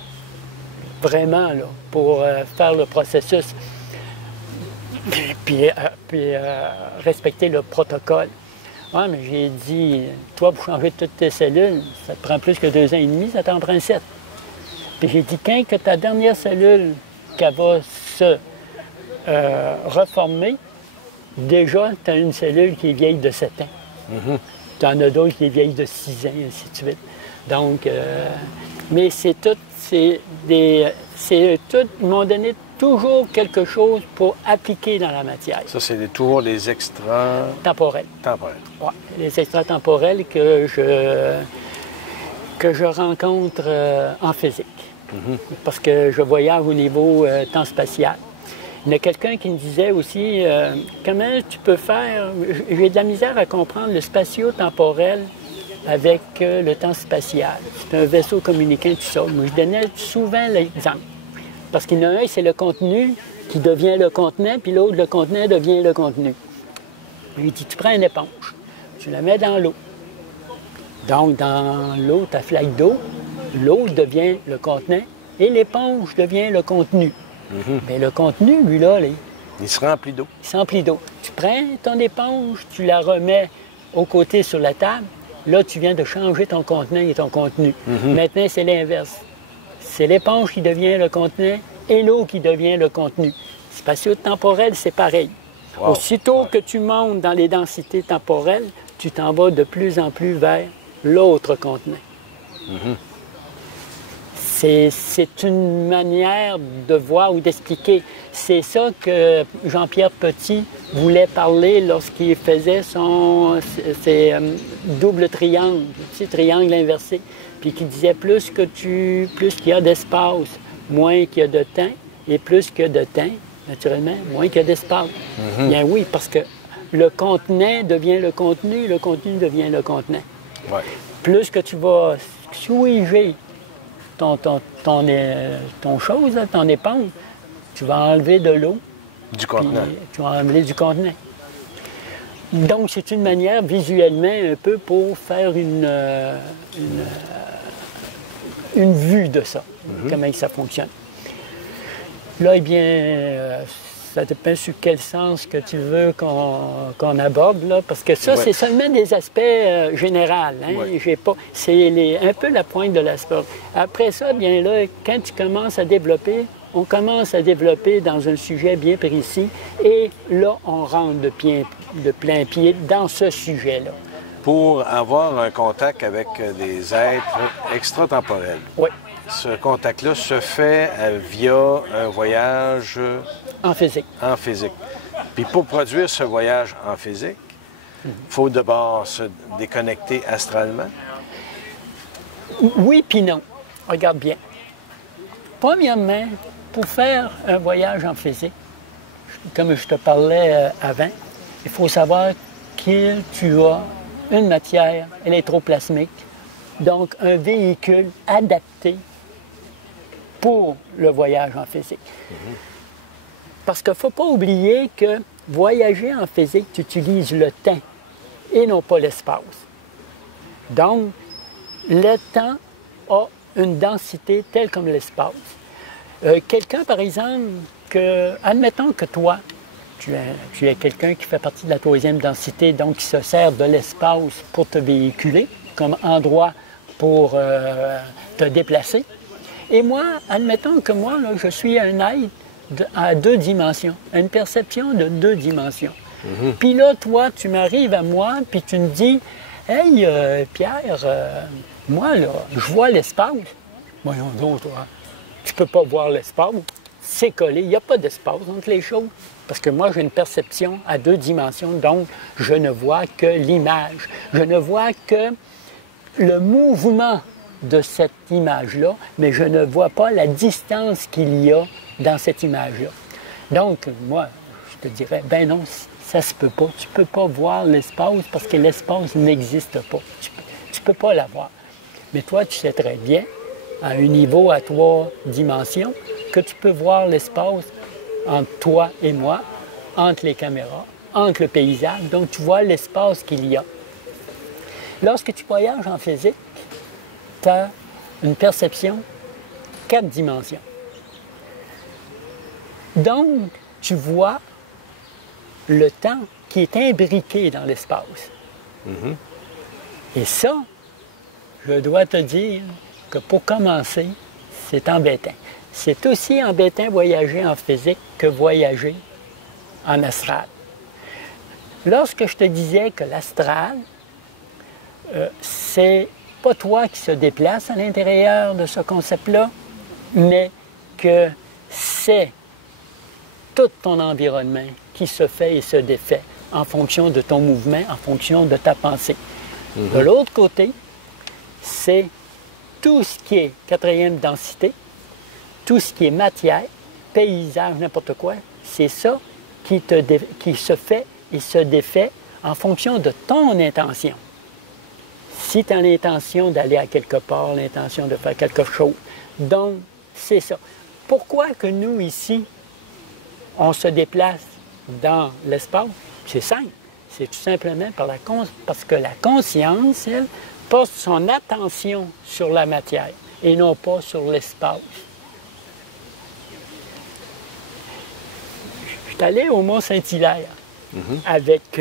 vraiment, là, pour faire le processus. Puis respecter le protocole. Ouais, mais j'ai dit, toi, pour changer toutes tes cellules, ça te prend plus que 2 ans et demi, ça t'en prend 7. Puis j'ai dit, quand que ta dernière cellule qu'elle va se reformer, déjà, tu as une cellule qui est vieille de 7 ans. Tu en as d'autres qui vieillissent de 6 ans, ainsi de suite. Donc, mais c'est tout, ils m'ont donné toujours quelque chose pour appliquer dans la matière. Ça, c'est toujours les extras... Temporels. Temporels. Ouais, les extras temporels que je rencontre en physique. Parce que je voyage au niveau temps spatial. Il y a quelqu'un qui me disait aussi, comment tu peux faire, j'ai de la misère à comprendre le spatio-temporel avec le temps spatial. C'est un vaisseau communicant, tout ça. Moi, je donnais souvent l'exemple. Parce qu'il y en a un, c'est le contenu qui devient le contenant, puis l'autre, le contenant devient le contenu. Il dit, tu prends une éponge, tu la mets dans l'eau. Donc, dans l'eau, ta flaque d'eau, l'eau devient le contenant et l'éponge devient le contenu. Mais le contenu, lui, là, il se remplit d'eau. Il se remplit d'eau. Tu prends ton éponge, tu la remets au côté sur la table. Là, tu viens de changer ton contenant et ton contenu. Maintenant, c'est l'inverse. C'est l'éponge qui devient le contenant et l'eau qui devient le contenu. Spatio-temporel, c'est pareil. Wow. Aussitôt que tu montes dans les densités temporelles, tu t'en vas de plus en plus vers l'autre contenant. C'est une manière de voir ou d'expliquer. C'est ça que Jean-Pierre Petit voulait parler lorsqu'il faisait ses double triangle, petit triangle inversé. Puis qu'il disait plus qu'il y a d'espace, moins qu'il y a de temps, et plus qu'il y a de temps, naturellement, moins qu'il y a d'espace. Bien oui, parce que le contenant devient le contenu devient le contenant. Ouais. Plus que tu vas souiger ton chose, ton éponge, tu vas enlever de l'eau. Du contenant. Tu vas enlever du contenant. Donc, c'est une manière visuellement un peu pour faire une vue de ça, comment ça fonctionne. Là, eh bien, ça dépend sur quel sens que tu veux qu'on aborde, là, parce que ça, c'est seulement des aspects généraux. Hein? C'est un peu la pointe de l'iceberg. Après ça, bien là, quand tu commences à développer, on commence à développer dans un sujet bien précis, et là, on rentre de plein pied dans ce sujet-là. Pour avoir un contact avec des êtres extratemporels. Oui. Ce contact-là se fait via un voyage... En physique. En physique. Puis pour produire ce voyage en physique, il faut d'abord se déconnecter astralement. Oui, puis non. Regarde bien. Premièrement, pour faire un voyage en physique, comme je te parlais avant, il faut savoir que tu as une matière électroplasmique, donc un véhicule adapté pour le voyage en physique. Parce qu'il ne faut pas oublier que voyager en physique, tu utilises le temps et non pas l'espace. Donc, le temps a une densité telle comme l'espace. Quelqu'un, par exemple, admettons que toi, tu es quelqu'un qui fait partie de la 3e densité, donc qui se sert de l'espace pour te véhiculer, comme endroit pour te déplacer. Et moi, admettons que moi, là, je suis un être à 2 dimensions, une perception de 2 dimensions. Puis là, toi, tu m'arrives à moi, puis tu me dis, « Hey, Pierre, moi, là, je vois l'espace. » Voyons donc, toi, tu peux pas voir l'espace. C'est collé, il n'y a pas d'espace entre les choses. Parce que moi, j'ai une perception à 2 dimensions, donc je ne vois que l'image. Je ne vois que le mouvement de cette image-là, mais je ne vois pas la distance qu'il y a dans cette image-là. Donc, moi, je te dirais, ben non, ça se peut pas. Tu ne peux pas voir l'espace parce que l'espace n'existe pas. Tu ne peux pas l'avoir. Mais toi, tu sais très bien, à un niveau à 3 dimensions, que tu peux voir l'espace entre toi et moi, entre les caméras, entre le paysage. Donc, tu vois l'espace qu'il y a. Lorsque tu voyages en physique, tu as une perception 4 dimensions. Donc, tu vois le temps qui est imbriqué dans l'espace. Et ça, je dois te dire que pour commencer, c'est embêtant. C'est aussi embêtant voyager en physique que voyager en astral. Lorsque je te disais que l'astral, c'est pas toi qui se déplace à l'intérieur de ce concept-là, mais que c'est tout ton environnement qui se fait et se défait en fonction de ton mouvement, en fonction de ta pensée. De l'autre côté, c'est tout ce qui est quatrième densité, tout ce qui est matière, paysage, n'importe quoi, c'est ça qui se fait et se défait en fonction de ton intention. Si tu as l'intention d'aller à quelque part, l'intention de faire quelque chose. Donc, c'est ça. Pourquoi que nous, ici, on se déplace dans l'espace? C'est simple. C'est tout simplement parce que la conscience, elle, porte son attention sur la matière et non pas sur l'espace. Je suis allé au Mont-Saint-Hilaire avec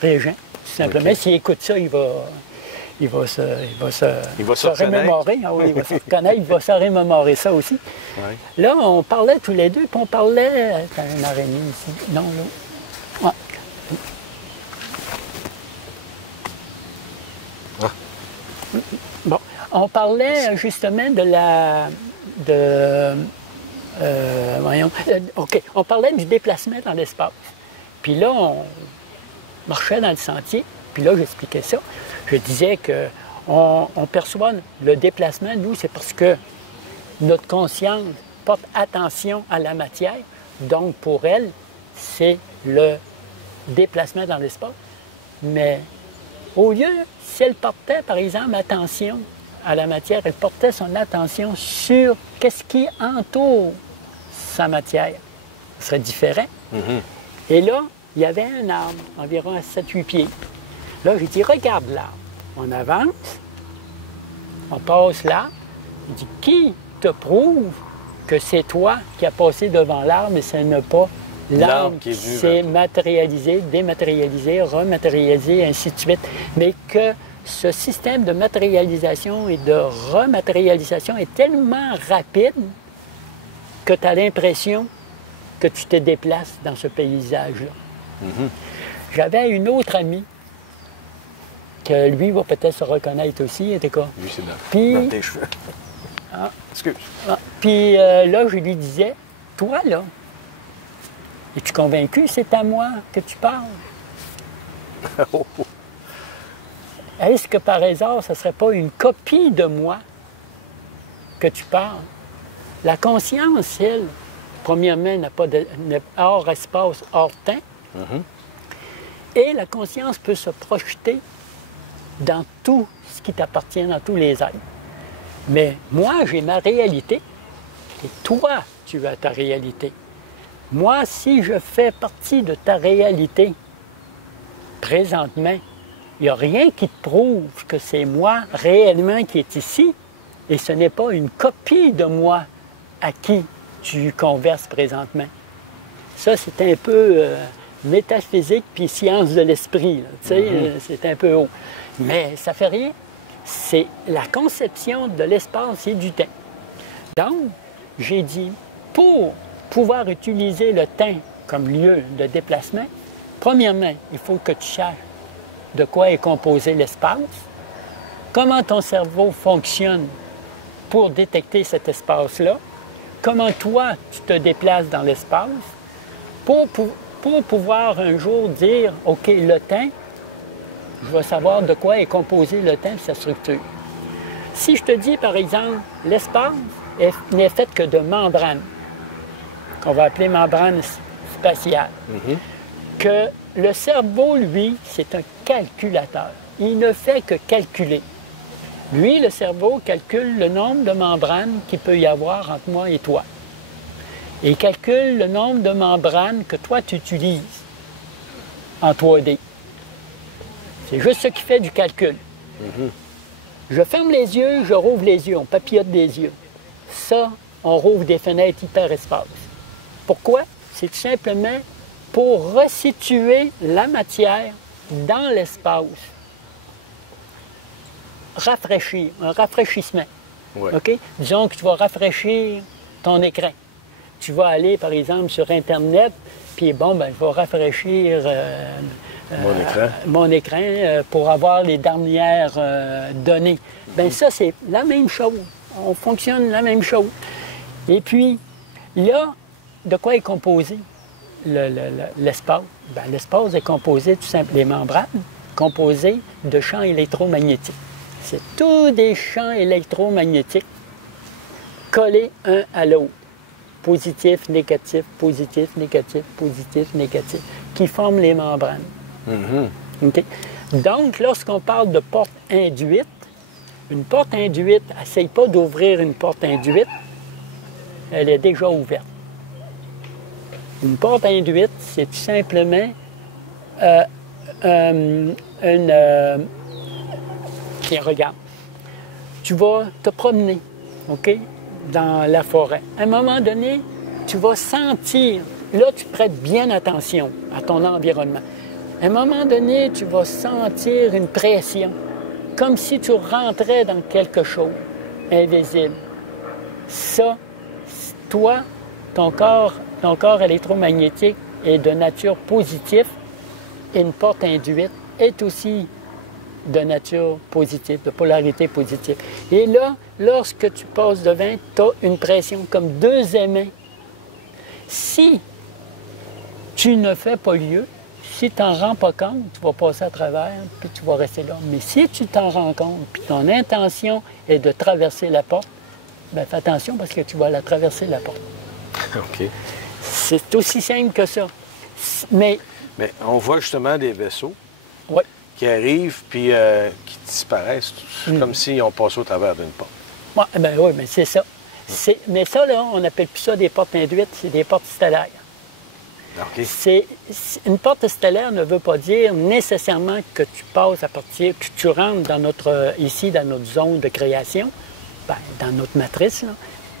Régent. Simplement, s'il écoute ça, il va se remémorer. Ah oui, il va se reconnaître, il va se remémorer ça aussi. Oui. Là, on parlait tous les deux, puis on parlait... T'as une araignée ici. Non, là. Ouais. Ah. Bon, on parlait justement de la... OK, on parlait du déplacement dans l'espace. Puis là, on marchait dans le sentier, puis là, j'expliquais ça. Je disais qu'on perçoit le déplacement, nous, c'est parce que notre conscience porte attention à la matière. Donc, pour elle, c'est le déplacement dans l'espace. Mais au lieu, si elle portait, par exemple, attention à la matière, elle portait son attention sur qu'est-ce qui entoure sa matière. Ce serait différent. Et là, il y avait un arbre, environ à 7-8 pieds. Là, j'ai dit, regarde l'arbre. On avance, on passe l'arbre. Il dit, qui te prouve que c'est toi qui as passé devant l'arbre et ce n'est pas l'arbre qui s'est matérialisé, dématérialisé, rematérialisé, ainsi de suite. Mais que ce système de matérialisation et de rematérialisation est tellement rapide que tu as l'impression que tu te déplaces dans ce paysage-là. J'avais une autre amie que lui va peut-être se reconnaître aussi, était quoi? Lui, c'est dans tes cheveux. Ah, Excuse. Ah, puis là, je lui disais, toi, là, es-tu convaincu que c'est à moi que tu parles? Est-ce que par hasard, ce ne serait pas une copie de moi que tu parles? La conscience, elle, premièrement, n'est hors espace, hors temps. Et la conscience peut se projeter dans tout ce qui t'appartient, dans tous les êtres. Mais moi, j'ai ma réalité et toi, tu as ta réalité. Moi, si je fais partie de ta réalité, présentement, il n'y a rien qui te prouve que c'est moi réellement qui est ici et ce n'est pas une copie de moi à qui tu converses présentement. Ça, c'est un peu métaphysique puis science de l'esprit. Tu sais, c'est un peu haut. Mais ça fait rien. C'est la conception de l'espace et du temps. Donc, j'ai dit, pour pouvoir utiliser le temps comme lieu de déplacement, premièrement, il faut que tu saches de quoi est composé l'espace, comment ton cerveau fonctionne pour détecter cet espace-là, comment toi, tu te déplaces dans l'espace, pour pouvoir un jour dire, OK, le temps, je vais savoir de quoi est composé le temps et sa structure. Si je te dis, par exemple, l'espace n'est fait que de membranes, qu'on va appeler membrane spatiale, que le cerveau, lui, c'est un calculateur. Il ne fait que calculer. Lui, le cerveau, calcule le nombre de membranes qu'il peut y avoir entre moi et toi. Et il calcule le nombre de membranes que toi, tu utilises en 3D. C'est juste ce qui fait du calcul. Je ferme les yeux, je rouvre les yeux, on papillote des yeux. Ça, on rouvre des fenêtres hyperespace. Pourquoi? C'est tout simplement pour resituer la matière dans l'espace. Rafraîchir, un rafraîchissement. Ouais. OK? Disons que tu vas rafraîchir ton écran. Tu vas aller, par exemple, sur Internet, puis bon, ben, je vais rafraîchir mon écran pour avoir les dernières données. Bien, ça, c'est la même chose. On fonctionne la même chose. Et puis, là, de quoi est composé l'espace? Bien, l'espace est composé tout simplement des membranes, composées de champs électromagnétiques. C'est tous des champs électromagnétiques collés un à l'autre. Positif, négatif, positif, négatif, positif, négatif, qui forment les membranes. Okay? Donc, lorsqu'on parle de porte induite, une porte induite, n'essaye pas d'ouvrir une porte induite, elle est déjà ouverte. Une porte induite, c'est tout simplement Tiens, regarde. Tu vas te promener, OK, dans la forêt. À un moment donné, tu vas sentir, là, tu prêtes bien attention à ton environnement. À un moment donné, tu vas sentir une pression, comme si tu rentrais dans quelque chose invisible. Ça, toi, ton corps électromagnétique est de nature positive et une porte induite est aussi de nature positive, de polarité positive. Et là, lorsque tu passes devant, tu as une pression comme deux aimants. Si tu ne fais pas lieu, si tu n'en rends pas compte, tu vas passer à travers, puis tu vas rester là. Mais si tu t'en rends compte, puis ton intention est de traverser la porte, bien fais attention parce que tu vas la traverser, la porte. OK. C'est aussi simple que ça. Mais on voit justement des vaisseaux ouais. qui arrivent puis qui disparaissent, comme s'ils ont passé au travers d'une porte. Ouais, ben oui, mais c'est ça. Mais ça, là, on n'appelle plus ça des portes induites, c'est des portes stellaires. Okay. Une porte stellaire ne veut pas dire nécessairement que tu passes à partir, que tu rentres dans ici, dans notre zone de création, ben, dans notre matrice, là,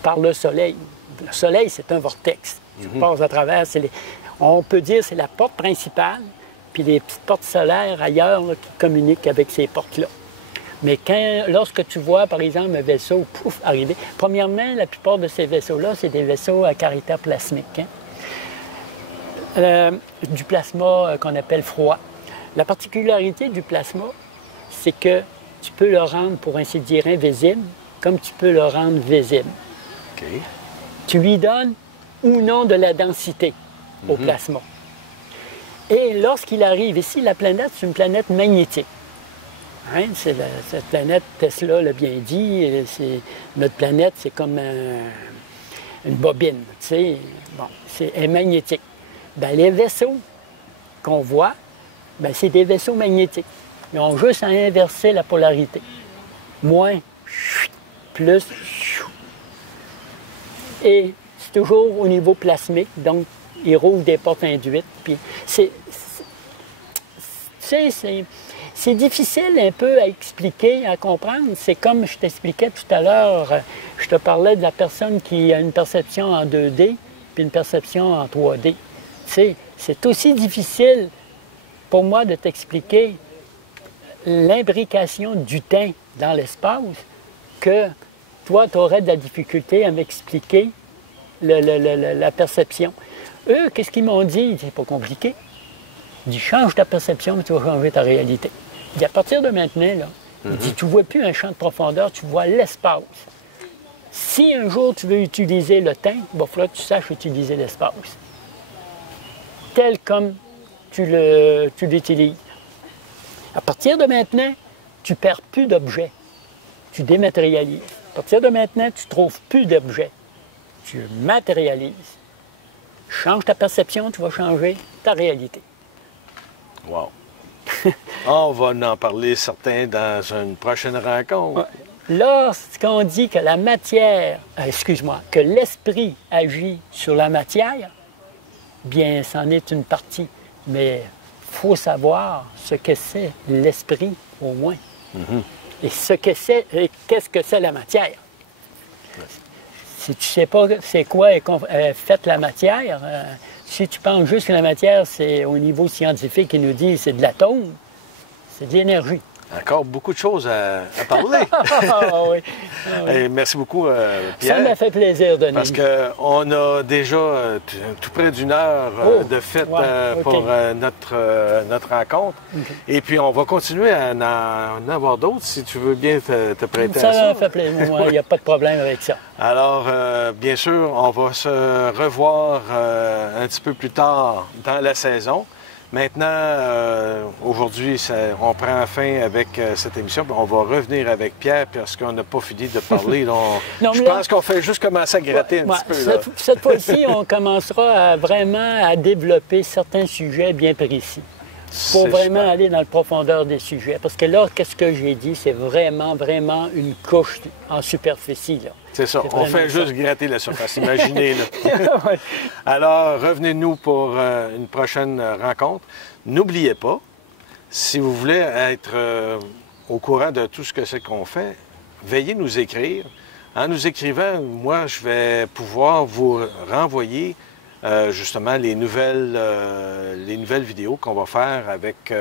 par le Soleil. Le Soleil, c'est un vortex. Tu passes à travers, on peut dire que c'est la porte principale, puis les petites portes solaires ailleurs là, qui communiquent avec ces portes-là. Mais lorsque tu vois, par exemple, un vaisseau arriver, premièrement, la plupart de ces vaisseaux-là, c'est des vaisseaux à caractère plasmique. Hein? Du plasma qu'on appelle froid. La particularité du plasma, c'est que tu peux le rendre, pour ainsi dire, invisible, comme tu peux le rendre visible. Okay. Tu lui donnes ou non de la densité au plasma. Et lorsqu'il arrive ici, la planète, c'est une planète magnétique. Hein? Cette planète, Tesla l'a bien dit, notre planète, c'est comme une bobine, tu sais. Bon, elle est magnétique. Bien, les vaisseaux qu'on voit, bien, c'est des vaisseaux magnétiques. Ils ont juste à inverser la polarité. Moins, plus, et c'est toujours au niveau plasmique, donc ils rouvrent des portes induites. Puis c'est difficile un peu à expliquer, à comprendre. C'est comme je t'expliquais tout à l'heure, je te parlais de la personne qui a une perception en 2D puis une perception en 3D. C'est aussi difficile pour moi de t'expliquer l'imbrication du temps dans l'espace que toi, tu aurais de la difficulté à m'expliquer la perception. Eux, qu'est-ce qu'ils m'ont dit? C'est pas compliqué. Ils disent, change ta perception, mais tu vas changer ta réalité. Et à partir de maintenant, là, ils disent, tu ne vois plus un champ de profondeur, tu vois l'espace. Si un jour tu veux utiliser le temps, il va falloir que tu saches utiliser l'espace. Tel comme tu l'utilises. À partir de maintenant, tu ne perds plus d'objets. Tu dématérialises. À partir de maintenant, tu ne trouves plus d'objets. Tu matérialises. Change ta perception, tu vas changer ta réalité. Wow! On va en parler certains dans une prochaine rencontre. Lorsqu'on dit que la matière, que l'esprit agit sur la matière, bien, c'en est une partie. Mais il faut savoir ce que c'est l'esprit, au moins. Et qu'est-ce que c'est la matière. Si tu ne sais pas c'est quoi est faite la matière, si tu penses juste que la matière, c'est au niveau scientifique, qui nous dit c'est de l'atome, c'est de l'énergie. Encore beaucoup de choses à parler. Ah oui. Ah oui. Et merci beaucoup, Pierre. Ça m'a fait plaisir, Denis. Parce qu'on a déjà tout près d'une heure de fête pour notre rencontre. Okay. Et puis, on va continuer à en avoir d'autres, si tu veux bien te prêter à ça. Ça me fait plaisir. Il n'y a pas de problème avec ça. Alors, bien sûr, on va se revoir un petit peu plus tard dans la saison. Maintenant, aujourd'hui, on prend fin avec cette émission. On va revenir avec Pierre parce qu'on n'a pas fini de parler. Je pense qu'on fait juste commencer à gratter un petit peu. Là. Cette fois-ci, on commencera vraiment à développer certains sujets bien précis pour vraiment aller dans la profondeur des sujets. Parce que là, qu'est-ce que j'ai dit? C'est vraiment une couche en superficie. Là. C'est ça. On fait juste gratter la surface. Imaginez. Là. Ouais. Alors, revenez-nous pour une prochaine rencontre. N'oubliez pas, si vous voulez être au courant de tout ce que c'est qu'on fait, veuillez nous écrire. En nous écrivant, moi, je vais pouvoir vous renvoyer justement les nouvelles vidéos qu'on va faire avec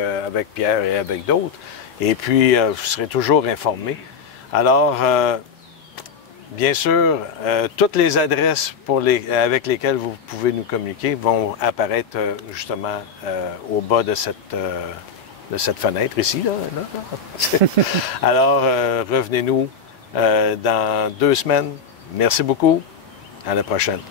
Pierre et avec d'autres. Et puis, vous serez toujours informés. Alors, bien sûr, toutes les adresses avec lesquelles vous pouvez nous communiquer vont apparaître justement au bas de cette fenêtre ici. Là. Alors, revenez-nous dans 2 semaines. Merci beaucoup. À la prochaine.